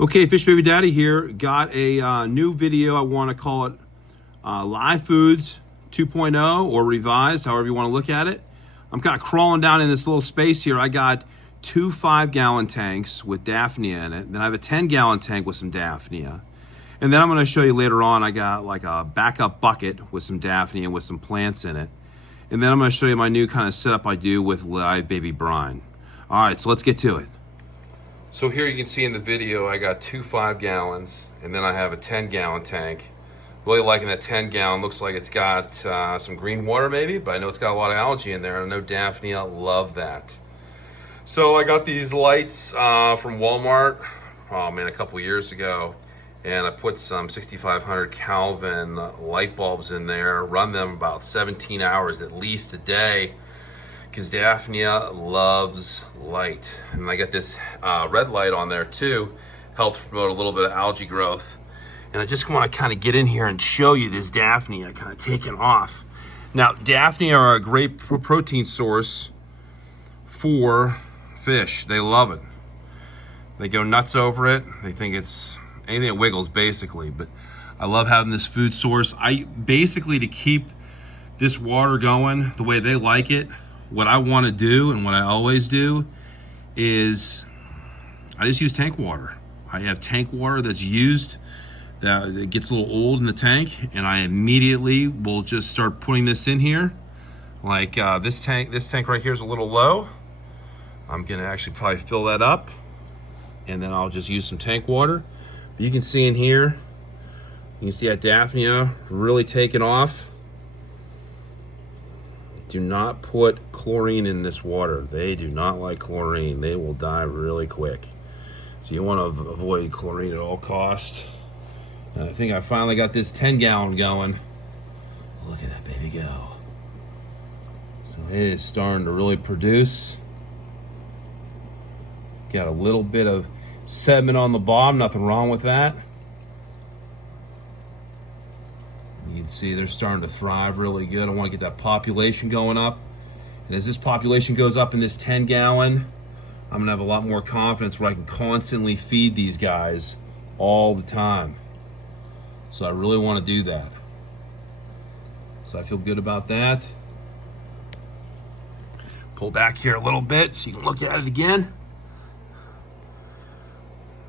Okay, Fish Baby Daddy here. Got a new video. I want to call it Live Foods 2.0 or revised, however you want to look at it. I'm kind of crawling down in this little space here. I got two 5-gallon tanks with Daphnia in it. Then I have a 10-gallon tank with some Daphnia. And then I'm going to show you later on, I got like a backup bucket with some Daphnia with some plants in it. And then I'm going to show you my new kind of setup I do with live baby brine. All right, so let's get to it. So here you can see in the video, I got two 5-gallons, and then I have a 10-gallon tank. Really liking that 10-gallon. Looks like it's got some green water maybe, but I know it's got a lot of algae in there. I know Daphnia love that. So I got these lights from Walmart, oh man, a couple years ago, and I put some 6500 Kelvin light bulbs in there, run them about 17 hours at least a day, because Daphnia loves light. And I got this red light on there too, helps promote a little bit of algae growth. And I just want to kind of get in here and show you this Daphnia kind of taking off. Now, Daphnia are a great protein source for fish. They love it. They go nuts over it. They think it's anything that wiggles basically, but I love having this food source. I basically, to keep this water going the way they like it, what I want to do and what I always do is I just use tank water. I have tank water that's used, that gets a little old in the tank, and I immediately will just start putting this in here. Like this tank right here is a little low. I'm gonna actually probably fill that up, and then I'll just use some tank water. But you can see in here, you can see that Daphnia really taking off. Do not put chlorine in this water. They do not like chlorine. They will die really quick. So you want to avoid chlorine at all costs. And I think I finally got this 10-gallon going. Look at that baby go. So it is starting to really produce. Got a little bit of sediment on the bottom, nothing wrong with that. You can see they're starting to thrive really good. I want to get that population going up. And as this population goes up in this 10-gallon, I'm going to have a lot more confidence where I can constantly feed these guys all the time. So I really want to do that. So I feel good about that. Pull back here a little bit so you can look at it again.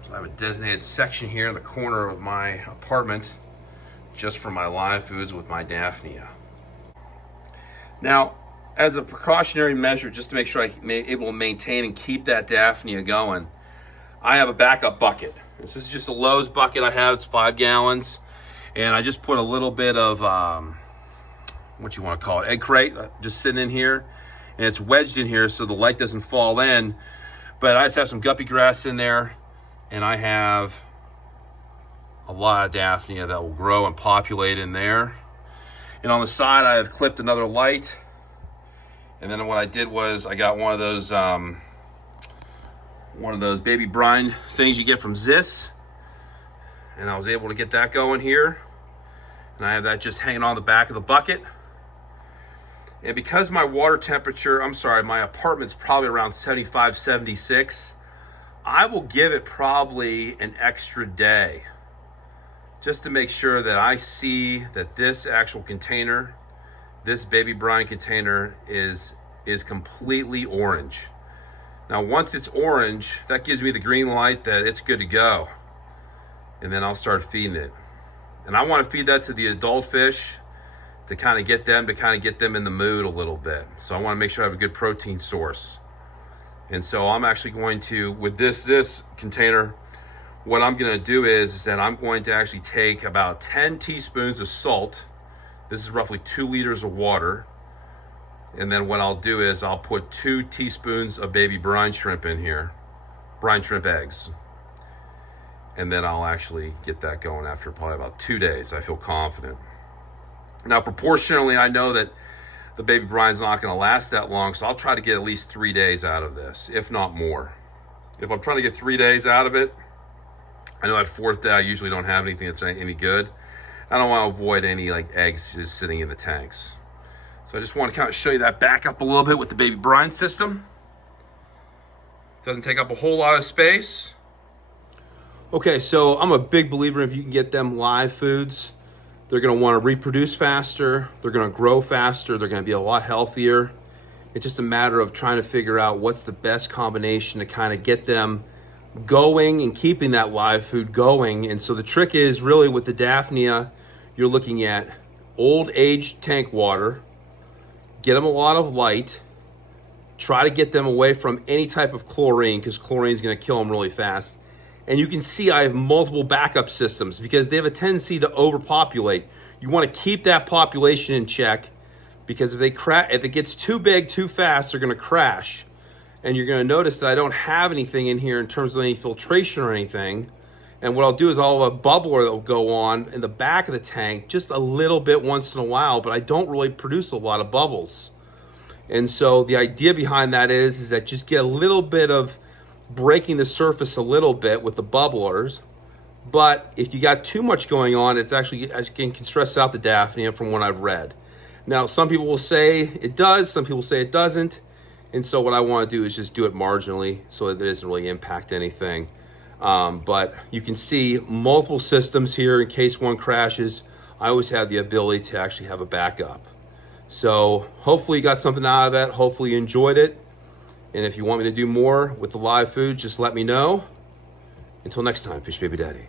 So I have a designated section here in the corner of my apartment just for my live foods with my Daphnia. Now, as a precautionary measure, just to make sure I'm able to maintain and keep that Daphnia going, I have a backup bucket. This is just a Lowe's bucket I have. It's 5 gallons. And I just put a little bit of, what you want to call it, egg crate, just sitting in here. And it's wedged in here so the light doesn't fall in. But I just have some guppy grass in there. And I have a lot of Daphnia that will grow and populate in there. And on the side, I have clipped another light. And then what I did was I got one of those baby brine things you get from Zis. And I was able to get that going here. And I have that just hanging on the back of the bucket. And because my water temperature, my apartment's probably around 75, 76, I will give it probably an extra day, just to make sure that I see that this actual container, this baby brine container is completely orange. Now, once it's orange, that gives me the green light that it's good to go. And then I'll start feeding it. And I want to feed that to the adult fish to kind of get them in the mood a little bit. So I want to make sure I have a good protein source. And so I'm actually going to, with this container, what I'm going to do is that I'm going to actually take about 10 teaspoons of salt. This is roughly 2 liters of water. And then what I'll do is I'll put 2 teaspoons of baby brine shrimp in here, brine shrimp eggs. And then I'll actually get that going after probably about 2 days. I feel confident. Now, proportionally, I know that the baby brine's not going to last that long, so I'll try to get at least 3 days out of this, if not more. If I'm trying to get 3 days out of it, I know at 4th day I usually don't have anything that's any good. I don't want to avoid any like eggs just sitting in the tanks. So I just want to kind of show you that back up a little bit with the baby brine system. Doesn't take up a whole lot of space. Okay, so I'm a big believer if you can get them live foods, they're gonna wanna reproduce faster, they're gonna grow faster, they're gonna be a lot healthier. It's just a matter of trying to figure out what's the best combination to kind of get them going and keeping that live food going. And so the trick is really with the Daphnia, you're looking at old aged tank water, get them a lot of light, try to get them away from any type of chlorine because chlorine is going to kill them really fast. And you can see I have multiple backup systems because they have a tendency to overpopulate. You want to keep that population in check because if it gets too big too fast, they're going to crash. And you're going to notice that I don't have anything in here in terms of any filtration or anything. And what I'll do is I'll have a bubbler that will go on in the back of the tank just a little bit once in a while, but I don't really produce a lot of bubbles. And so the idea behind that is that just get a little bit of breaking the surface a little bit with the bubblers. But if you got too much going on, it's actually, as you can stress out the Daphnia from what I've read. Now, some people will say it does, some people say it doesn't. And so what I want to do is just do it marginally so that it doesn't really impact anything. But you can see multiple systems here in case one crashes. I always have the ability to actually have a backup. So hopefully you got something out of that. Hopefully you enjoyed it. And if you want me to do more with the live food, just let me know. Until next time, Fish Baby Daddy.